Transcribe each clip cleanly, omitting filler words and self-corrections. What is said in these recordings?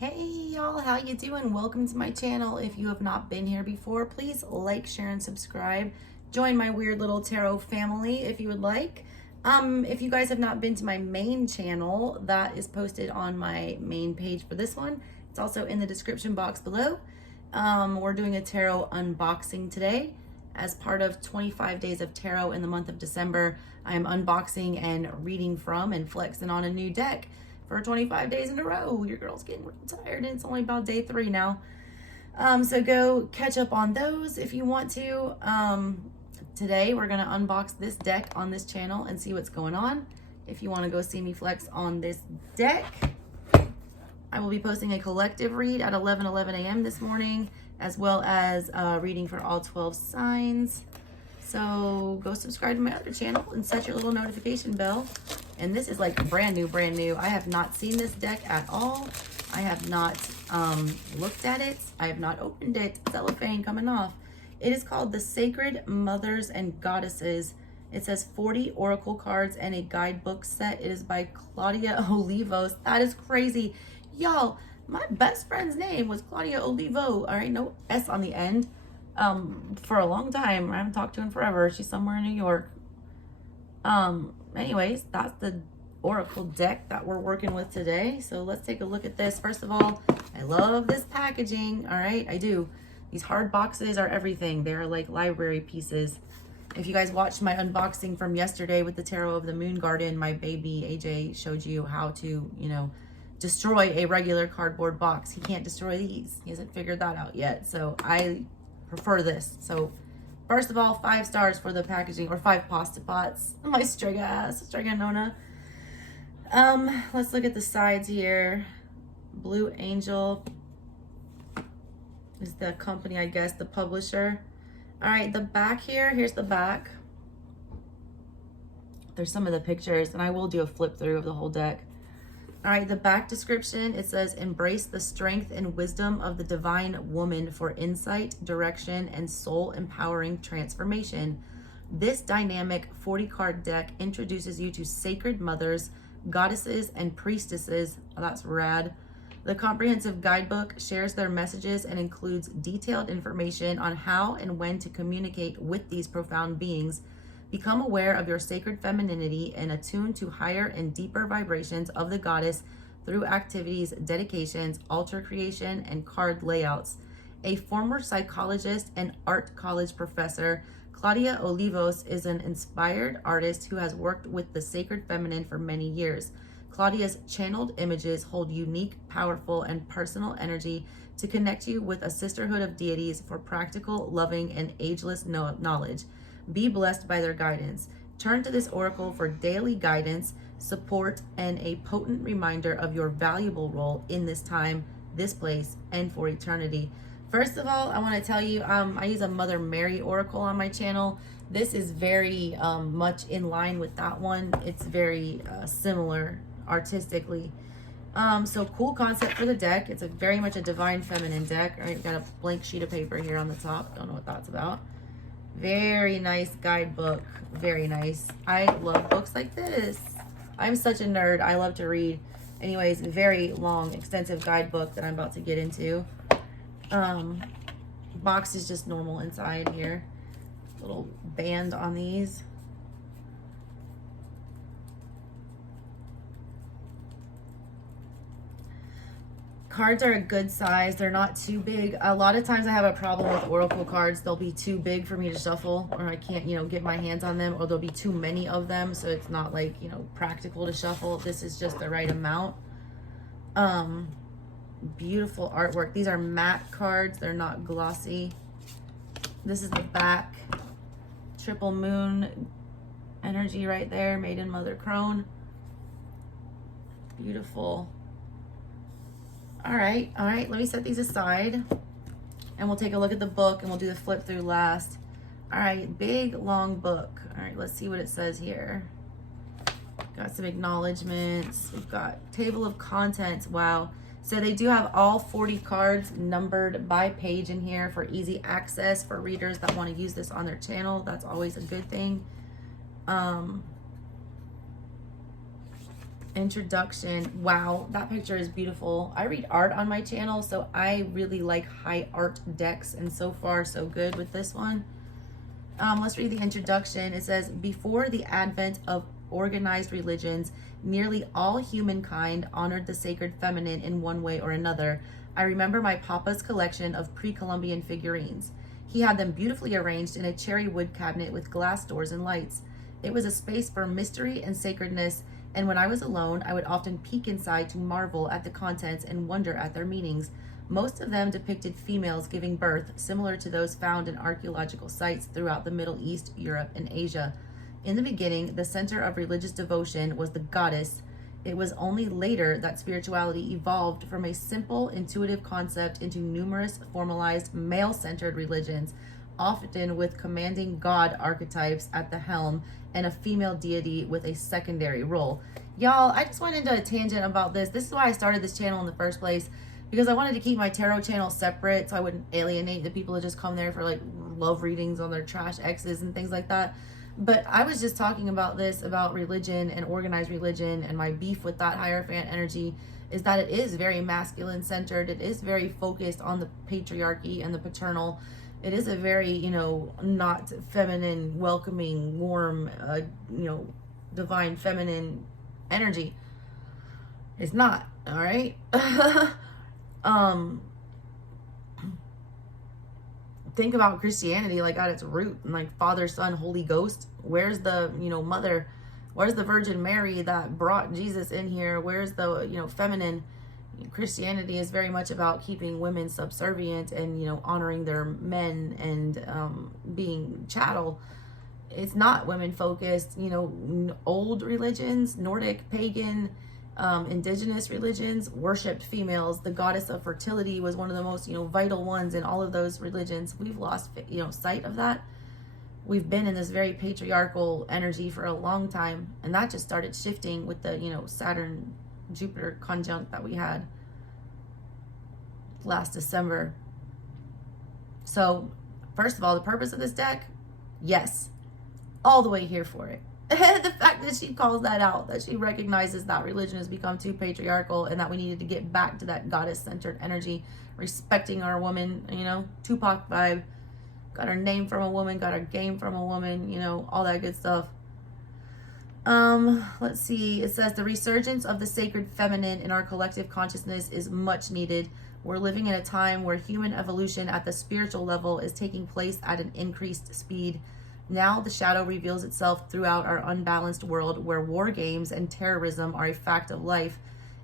Hey y'all, how you doing? Welcome to my channel. If you have not been here before, please like, share, and subscribe. Join my weird little tarot family if you would like. If you guys have not been to my main channel, that is posted on my main page for this one. It's also in the description box below. We're doing a tarot unboxing today. As part of 25 days of tarot in the month of December, I am unboxing and reading from and flexing on a new deck for 25 days in a row. Your girl's getting real tired and it's only about day 3 now. So go catch up on those if you want to. Today we're gonna unbox this deck on this channel and see what's going on. If you wanna go see me flex on this deck, I will be posting a collective read at 11 a.m. this morning, as well as reading for all 12 signs. So go subscribe to my other channel and set your little notification bell. And this is like brand new. I have not seen this deck at all. I have not looked at it. I have not opened it. Cellophane coming off. It is called The Sacred Mothers and Goddesses. It says 40 oracle cards and a guidebook set. It is by Claudia Olivos. That is crazy. Y'all, my best friend's name was Claudia Olivo. All right, no S on the end. For a long time. I haven't talked to him forever. She's somewhere in New York. Anyways, that's the oracle deck that we're working with today. So let's take a look at this. First of all, I love this packaging. All right, I do. These hard boxes are everything. They're like library pieces. If you guys watched my unboxing from yesterday with the Tarot of the Moon Garden, my baby AJ showed you how to, destroy a regular cardboard box. He can't destroy these. He hasn't figured that out yet. So I prefer this. So first of all, 5 stars for the packaging, or 5 pasta pots. My Strega ass, Strega Nona. Let's look at the sides here. Blue Angel is the company, I guess, the publisher. All right, the back here, here's the back. There's some of the pictures, and I will do a flip through of the whole deck. All right, the back description, it says, embrace the strength and wisdom of the divine woman for insight, direction, and soul-empowering transformation. This dynamic 40-card deck introduces you to sacred mothers, goddesses, and priestesses. Oh, that's rad. The comprehensive guidebook shares their messages and includes detailed information on how and when to communicate with these profound beings. Become aware of your sacred femininity and attune to higher and deeper vibrations of the goddess through activities, dedications, altar creation, and card layouts. A former psychologist and art college professor, Claudia Olivos is an inspired artist who has worked with the sacred feminine for many years. Claudia's channeled images hold unique, powerful, and personal energy to connect you with a sisterhood of deities for practical, loving, and ageless knowledge. Be blessed by their guidance. Turn to this oracle for daily guidance, support, and a potent reminder of your valuable role in this time, this place, and for eternity. First of all, I want to tell you, I use a Mother Mary oracle on my channel. This is very much in line with that one. It's very similar artistically. So cool concept for the deck. It's very much a divine feminine deck. All right, got a blank sheet of paper here on the top. Don't know what that's about. Very nice guidebook. Very nice. I love books like this. I'm such a nerd. I love to read. Anyways, very long, extensive guidebook that I'm about to get into. Box is just normal inside here. Little band on these. Cards are a good size. They're not too big. A lot of times I have a problem with oracle cards. They'll be too big for me to shuffle, or I can't, get my hands on them, or there'll be too many of them, so it's not like, practical to shuffle. This is just the right amount. Beautiful artwork. These are matte cards. They're not glossy. This is the back. Triple moon energy right there. Made in Mother Crone. Beautiful. All right, let me set these aside and we'll take a look at the book and we'll do the flip through last. All right, big, long book. All right, let's see what it says here. Got some acknowledgements. We've got table of contents. Wow. So they do have all 40 cards numbered by page in here for easy access for readers that want to use this on their channel. That's always a good thing. Introduction. Wow, that picture is beautiful. I read art on my channel, so I really like high art decks, and so far so good with this one. Let's read the introduction. It says, before the advent of organized religions, nearly all humankind honored the sacred feminine in one way or another. I remember my papa's collection of pre-Columbian figurines. He had them beautifully arranged in a cherry wood cabinet with glass doors and lights. It was a space for mystery and sacredness, and when I was alone, I would often peek inside to marvel at the contents and wonder at their meanings. Most of them depicted females giving birth, similar to those found in archaeological sites throughout the Middle East, Europe, and Asia. In the beginning, the center of religious devotion was the goddess. It was only later that spirituality evolved from a simple, intuitive concept into numerous formalized, male-centered religions, often with commanding god archetypes at the helm and a female deity with a secondary role. Y'all, I just went into a tangent about this. This is why I started this channel in the first place, because I wanted to keep my tarot channel separate so I wouldn't alienate the people that just come there for like love readings on their trash exes and things like that. But I was just talking about this, about religion and organized religion, and my beef with that Hierophant energy is that it is very masculine centered. It is very focused on the patriarchy and the paternal. It is a very, you know, not feminine, welcoming, warm, you know, divine feminine energy. It's not, all right? Think about Christianity like at its root, and like Father, Son, Holy Ghost. Where's the, you know, mother? Where's the Virgin Mary that brought Jesus in here? Where's the, you know, feminine? Christianity is very much about keeping women subservient and, you know, honoring their men and being chattel. It's not women focused. You know, old religions, Nordic, pagan, indigenous religions worshipped females. The goddess of fertility was one of the most, you know, vital ones in all of those religions. We've lost, you know, sight of that. We've been in this very patriarchal energy for a long time, and that just started shifting with the, you know, Saturn Jupiter conjunct that we had last December. So first of all, the purpose of this deck, yes, all the way here for it. The fact that she calls that out, that she recognizes that religion has become too patriarchal and that we needed to get back to that goddess-centered energy, respecting our woman, you know, Tupac vibe, got our name from a woman, got our game from a woman, you know, all that good stuff. Let's see. It says the resurgence of the sacred feminine in our collective consciousness is much needed. We're living in a time where human evolution at the spiritual level is taking place at an increased speed. Now the shadow reveals itself throughout our unbalanced world where war games and terrorism are a fact of life.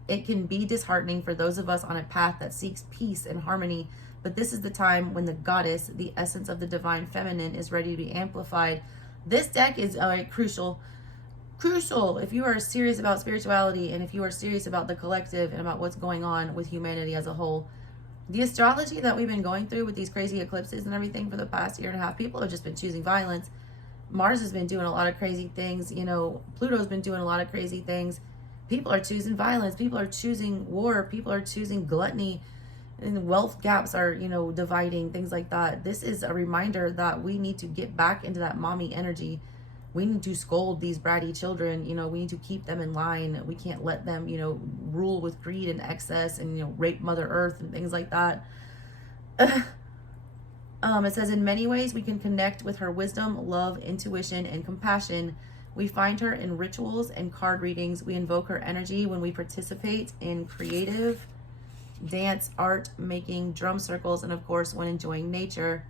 It can be disheartening for those of us on a path that seeks peace and harmony, but this is the time when the goddess, the essence of the divine feminine, is ready to be amplified. This deck is crucial if you are serious about spirituality and if you are serious about the collective and about what's going on with humanity as a whole. The astrology that we've been going through with these crazy eclipses and everything for the past year and a half, people have just been choosing violence. Mars has been doing a lot of crazy things. You know, Pluto's been doing a lot of crazy things. People are choosing violence. People are choosing war. People are choosing gluttony. And wealth gaps are, you know, dividing, things like that. This is a reminder that we need to get back into that mommy energy. We need to scold these bratty children. You know, we need to keep them in line. We can't let them, you know, rule with greed and excess and, you know, rape Mother Earth and things like that. It says, in many ways, we can connect with her wisdom, love, intuition, and compassion. We find her in rituals and card readings. We invoke her energy when we participate in creative dance, art, making, drum circles, and of course, when enjoying nature.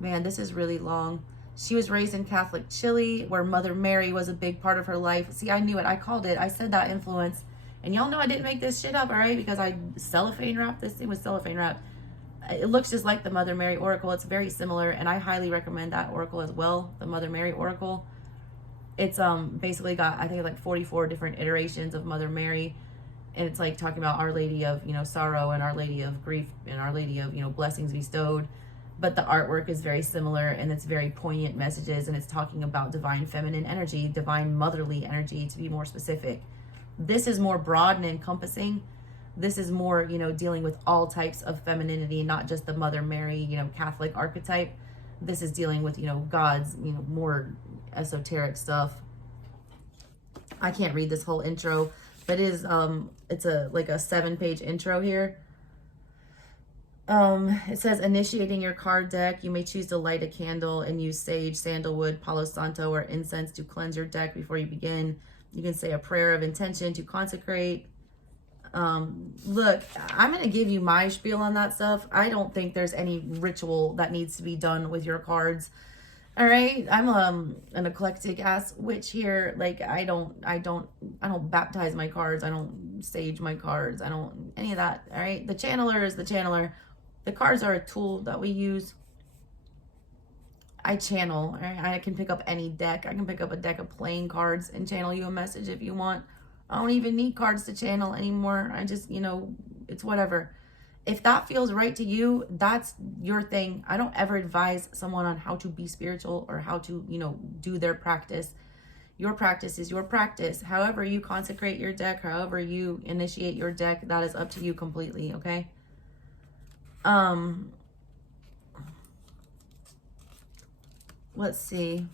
Man, this is really long. She was raised in Catholic Chile, where Mother Mary was a big part of her life. See, I knew it. I called it. I said that influence. And y'all know I didn't make this shit up, all right? Because I cellophane wrapped this thing with cellophane wrap. It looks just like the Mother Mary Oracle. It's very similar, and I highly recommend that Oracle as well, the Mother Mary Oracle. It's basically got, I think, like 44 different iterations of Mother Mary. And it's like talking about Our Lady of, you know, sorrow and Our Lady of grief and Our Lady of, you know, blessings bestowed. But the artwork is very similar, and it's very poignant messages, and it's talking about divine feminine energy, divine motherly energy, to be more specific. This is more broad and encompassing. This is more, you know, dealing with all types of femininity, not just the Mother Mary, you know, Catholic archetype. This is dealing with, you know, gods, you know, more esoteric stuff. I can't read this whole intro, But it is, it's like a 7-page intro here. It says, initiating your card deck, you may choose to light a candle and use sage, sandalwood, palo santo, or incense to cleanse your deck before you begin. You can say a prayer of intention to consecrate. Look, I'm going to give you my spiel on that stuff. I don't think there's any ritual that needs to be done with your cards. All right, I'm an eclectic ass witch here. Like I don't baptize my cards. I don't sage my cards. I don't any of that. All right, the channeler is the channeler. The cards are a tool that we use. I channel. All right? I can pick up any deck. I can pick up a deck of playing cards and channel you a message if you want. I don't even need cards to channel anymore. I just, it's whatever. If that feels right to you, that's your thing. I don't ever advise someone on how to be spiritual or how to, do their practice. Your practice is your practice. However you consecrate your deck, however you initiate your deck, that is up to you completely, okay? Let's see.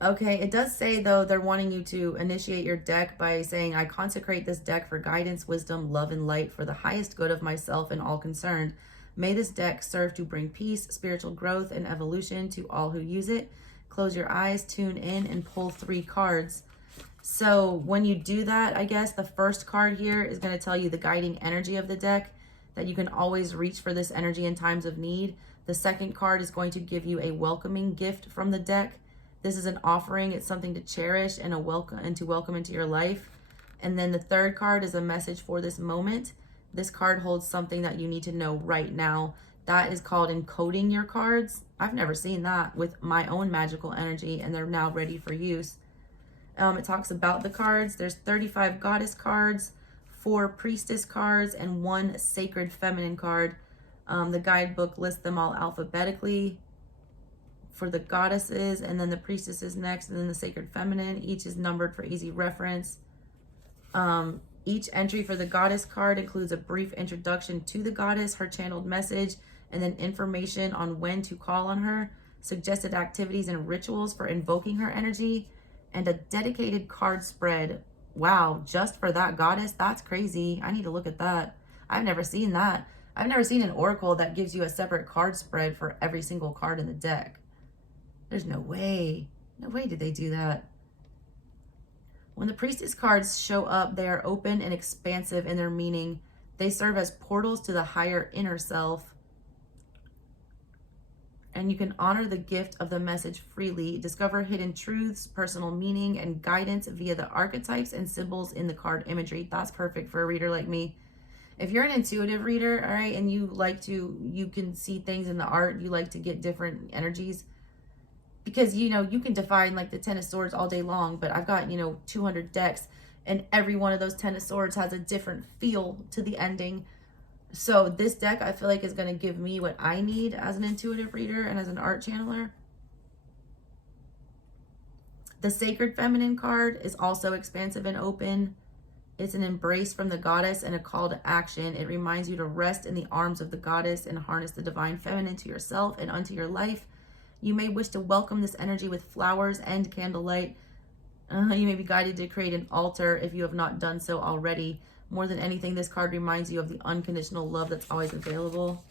Okay, it does say, though, they're wanting you to initiate your deck by saying, I consecrate this deck for guidance, wisdom, love, and light for the highest good of myself and all concerned. May this deck serve to bring peace, spiritual growth, and evolution to all who use it. Close your eyes, tune in, and pull 3 cards. So when you do that, I guess the first card here is going to tell you the guiding energy of the deck, that you can always reach for this energy in times of need. The second card is going to give you a welcoming gift from the deck. This is an offering. It's something to cherish and to welcome into your life. And then the third card is a message for this moment. This card holds something that you need to know right now. That is called encoding your cards. I've never seen that with my own magical energy, and they're now ready for use. It talks about the cards. There's 35 goddess cards, 4 priestess cards, and 1 sacred feminine card. The guidebook lists them all alphabetically for the goddesses, and then the priestesses next, and then the sacred feminine. Each is numbered for easy reference. Each entry for the goddess card includes a brief introduction to the goddess, her channeled message, and then information on when to call on her, suggested activities and rituals for invoking her energy, and a dedicated card spread. Wow, just for that goddess? That's crazy. I need to look at that. I've never seen that. I've never seen an oracle that gives you a separate card spread for every single card in the deck. There's no way. No way did they do that. When the priestess cards show up, they are open and expansive in their meaning. They serve as portals to the higher inner self. And you can honor the gift of the message freely. Discover hidden truths, personal meaning, and guidance via the archetypes and symbols in the card imagery. That's perfect for a reader like me. If you're an intuitive reader, all right, and you can see things in the art, you like to get different energies. Because, you can define like the 10 of swords all day long, but I've got, 200 decks, and every one of those 10 of swords has a different feel to the ending. So this deck, I feel like, is going to give me what I need as an intuitive reader and as an art channeler. The Sacred Feminine card is also expansive and open. It's an embrace from the goddess and a call to action. It reminds you to rest in the arms of the goddess and harness the divine feminine to yourself and unto your life. You may wish to welcome this energy with flowers and candlelight. You may be guided to create an altar if you have not done so already. More than anything, this card reminds you of the unconditional love that's always available.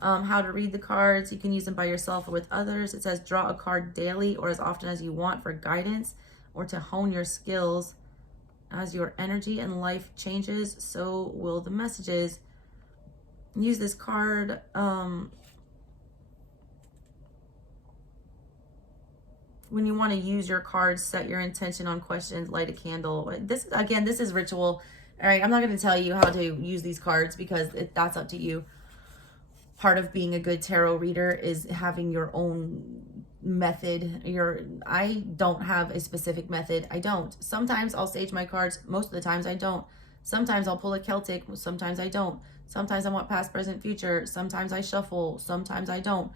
How to read the cards. You can use them by yourself or with others. It says draw a card daily or as often as you want for guidance or to hone your skills. As your energy and life changes, so will the messages. Use this card when you want to use your cards. Set your intention on questions, light a candle. This is ritual. All right, I'm not going to tell you how to use these cards because that's up to you. Part of being a good tarot reader is having your own method. I don't have a specific method. I don't. Sometimes I'll sage my cards. Most of the times I don't. Sometimes I'll pull a Celtic. Sometimes I don't. Sometimes I want past, present, future. Sometimes I shuffle. Sometimes I don't.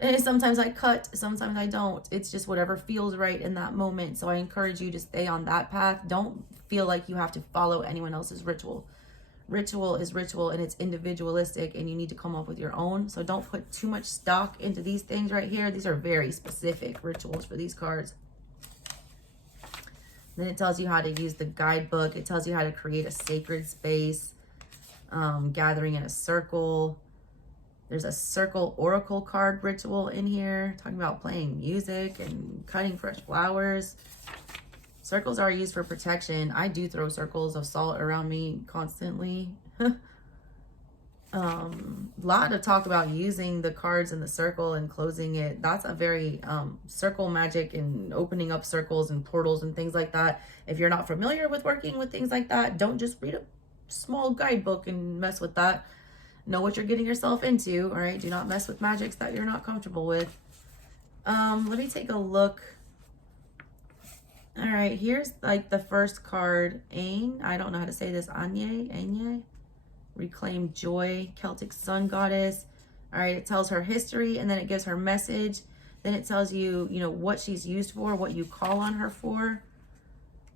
And sometimes I cut. Sometimes I don't. It's just whatever feels right in that moment. So I encourage you to stay on that path. Don't feel like you have to follow anyone else's ritual. Ritual is ritual and it's individualistic and you need to come up with your own. So don't put too much stock into these things right here. These are very specific rituals for these cards. Then it tells you how to use the guidebook. It tells you how to create a sacred space, gathering in a circle. There's a circle oracle card ritual in here, talking about playing music and cutting fresh flowers. Circles are used for protection. I do throw circles of salt around me constantly. Lot of talk about using the cards in the circle and closing it. That's a very circle magic and opening up circles and portals and things like that. If you're not familiar with working with things like that, don't just read a small guidebook and mess with that. Know what you're getting yourself into. All right, do not mess with magics that you're not comfortable with. Let me take a look. All right, here's like the first card, Ain. I don't know how to say this. Anye. Reclaim joy, Celtic sun goddess. All right, it tells her history, and then it gives her message. Then it tells you, you know, what she's used for, what you call on her for.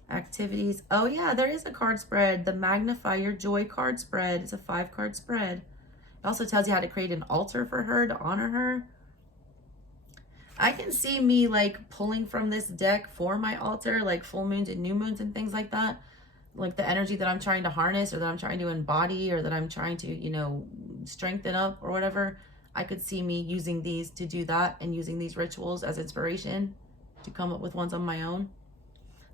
Activities. Oh yeah, there is a card spread. The Magnify Your Joy card spread. It's a 5-card spread. It also tells you how to create an altar for her to honor her. I can see me like pulling from this deck for my altar, like full moons and new moons and things like that. Like the energy that I'm trying to harness or that I'm trying to embody or that I'm trying to, you know, strengthen up or whatever. I could see me using these to do that and using these rituals as inspiration to come up with ones on my own.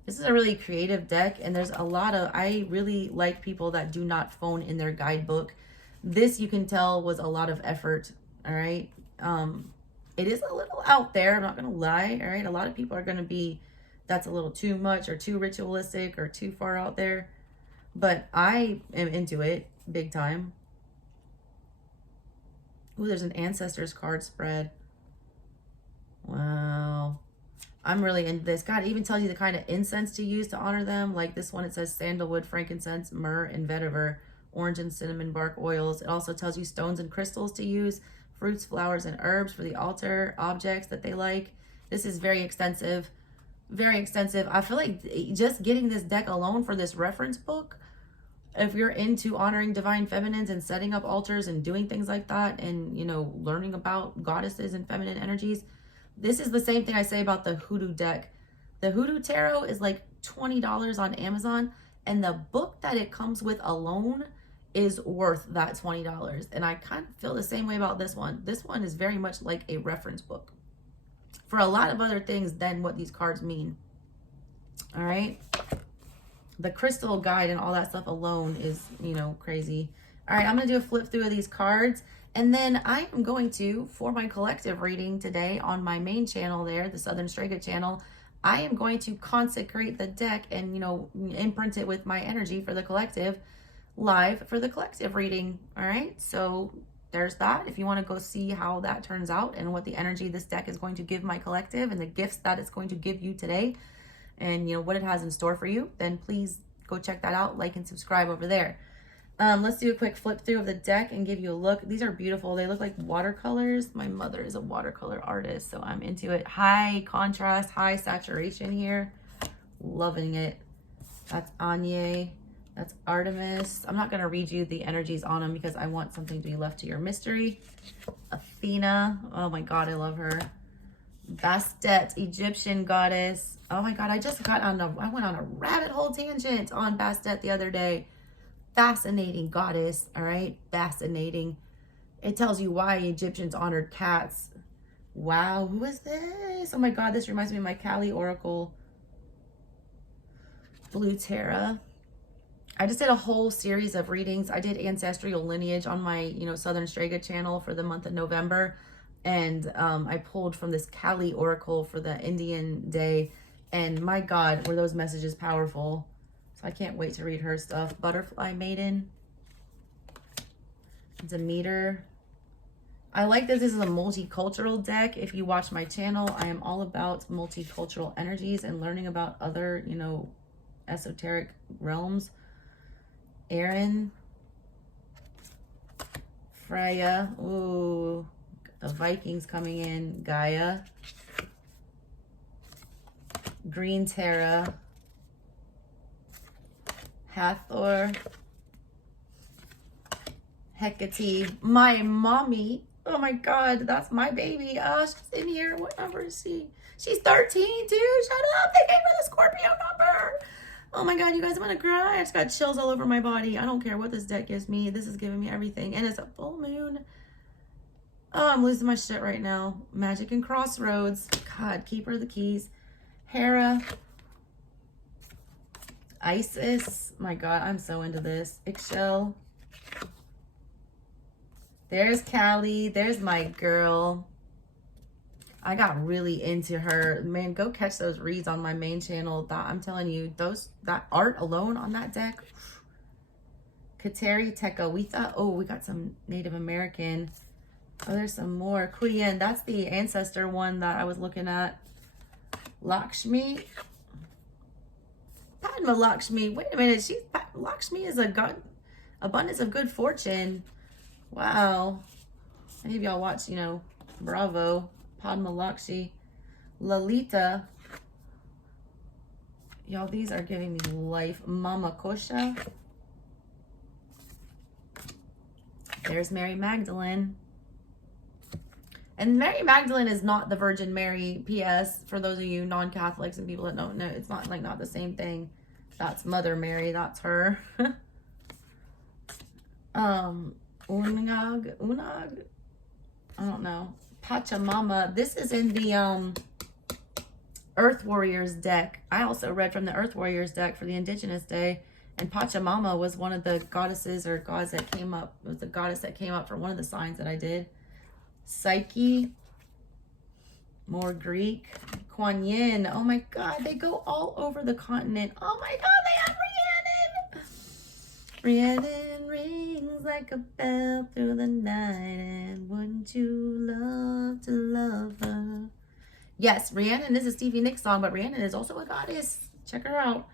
This is a really creative deck, and there's a lot of, I really like people that do not phone in their guidebook. This, you can tell, was a lot of effort, all right? It is a little out there, I'm not going to lie, all right? A lot of people are going to be, that's a little too much or too ritualistic or too far out there. But I am into it big time. Ooh, there's an Ancestors card spread. Wow. I'm really into this. God, it even tells you the kind of incense to use to honor them. Like this one, it says sandalwood, frankincense, myrrh, and vetiver, orange and cinnamon bark oils. It also tells you stones and crystals to use, fruits, flowers, and herbs for the altar, objects that they like. This is very extensive. Very extensive. I feel like just getting this deck alone for this reference book, if you're into honoring divine feminines and setting up altars and doing things like that and, you know, learning about goddesses and feminine energies, this is the same thing I say about the Hoodoo deck. The Hoodoo Tarot is like $20 on Amazon, and the book that it comes with alone is worth that $20. And I kind of feel the same way about this one. This one is very much like a reference book for a lot of other things than what these cards mean. All right. The crystal guide and all that stuff alone is, you know, crazy. All right, I'm going to do a flip through of these cards. And then I am going to, for my collective reading today on my main channel there, the Southern Strega channel, I am going to consecrate the deck and, you know, imprint it with my energy for the collective live for the collective reading. All right. So there's that. If you want to go see how that turns out and what the energy this deck is going to give my collective and the gifts that it's going to give you today and, you know, what it has in store for you, then please go check that out. Like and subscribe over there. Let's do a quick flip through of the deck and give you a look. These are beautiful. They look like watercolors. My mother is a watercolor artist, so I'm into it. High contrast, high saturation here. Loving it. That's Anye. That's Artemis. I'm not going to read you the energies on them because I want something to be left to your mystery. Athena. Oh my God, I love her. Bastet, Egyptian goddess. Oh my God, I went on a rabbit hole tangent on Bastet the other day. Fascinating goddess, all right? Fascinating. It tells you why Egyptians honored cats. Wow, who is this? Oh my God, this reminds me of my Kali Oracle. Blue Terra. I just did a whole series of readings. I did ancestral lineage on my, you know, Southern Strega channel for the month of November. And I pulled from this Kali Oracle for the Indian day. And my God, were those messages powerful. So I can't wait to read her stuff. Butterfly Maiden. Demeter. I like that this is a multicultural deck. If you watch my channel, I am all about multicultural energies and learning about other, you know, esoteric realms. Erin. Freya. Ooh. The Vikings coming in. Gaia. Green Terra. Hathor. Hecate. My mommy. Oh my God, that's my baby. Oh, she's in here. What number is she? She's 13, dude. Shut up. They gave her the Scorpio number. Oh my God, you guys, I'm gonna cry. I just got chills all over my body. I don't care what this deck gives me. This is giving me everything. And it's a full moon. Oh, I'm losing my shit right now. Magic and Crossroads. God, Keeper of the Keys. Hera. Isis. My God, I'm so into this. Ixchel. There's Callie. There's my girl. I got really into her. Man, go catch those reads on my main channel. I'm telling you, that art alone on that deck. Kateri Tekawitha. Oh, we got some Native American. Oh, there's some more. Kuyen, that's the ancestor one that I was looking at. Lakshmi. Padma Lakshmi. Wait a minute. Lakshmi is a god, abundance of good fortune. Wow. Any of y'all watch, you know, Bravo. Padma Lakshmi. Lalita. Y'all, these are giving me life. Mama Kosha. There's Mary Magdalene. And Mary Magdalene is not the Virgin Mary. P.S. For those of you non-Catholics and people that don't know, it's not not the same thing. That's Mother Mary. That's her. Unag. I don't know. Pachamama. This is in the Earth Warriors deck. I also read from the Earth Warriors deck for the Indigenous Day. And Pachamama was one of the goddesses or gods that came up. It was the goddess that came up for one of the signs that I did. Psyche. More Greek. Kuan Yin. Oh my God. They go all over the continent. Oh my God. They have Rhiannon. Rhiannon rings like a bell through the night. And wouldn't you love to love her? Yes, Rhiannon is a Stevie Nicks song, but Rhiannon is also a goddess. Check her out.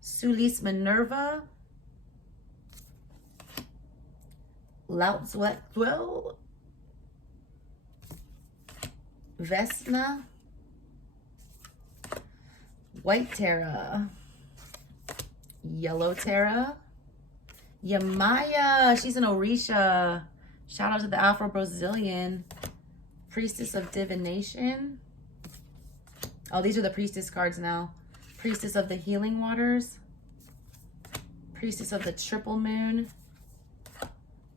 Sulis Minerva. Lautzwell. Vesna. White Terra. Yellow Terra. Yamaya. She's an Orisha. Shout out to the Afro-Brazilian. Priestess of Divination. Oh, these are the Priestess cards now. Priestess of the Healing Waters. Priestess of the Triple Moon.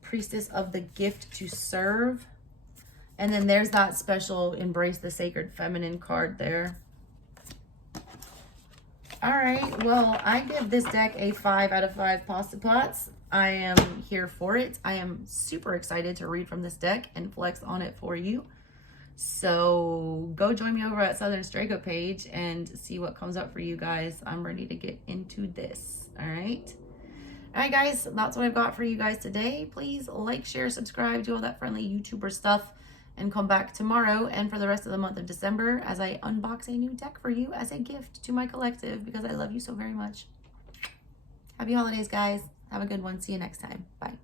Priestess of the Gift to Serve. And then there's that special Embrace the Sacred Feminine card there. All right. Well, I give this deck a 5 out of 5 pasta pots. I am here for it. I am super excited to read from this deck and flex on it for you. So go join me over at Southern Strega page and see what comes up for you guys. I'm ready to get into this. All right. All right, guys, that's what I've got for you guys today. Please like, share, subscribe, do all that friendly YouTuber stuff, and come back tomorrow and for the rest of the month of December as I unbox a new deck for you as a gift to my collective because I love you so very much. Happy holidays, guys. Have a good one. See you next time. Bye.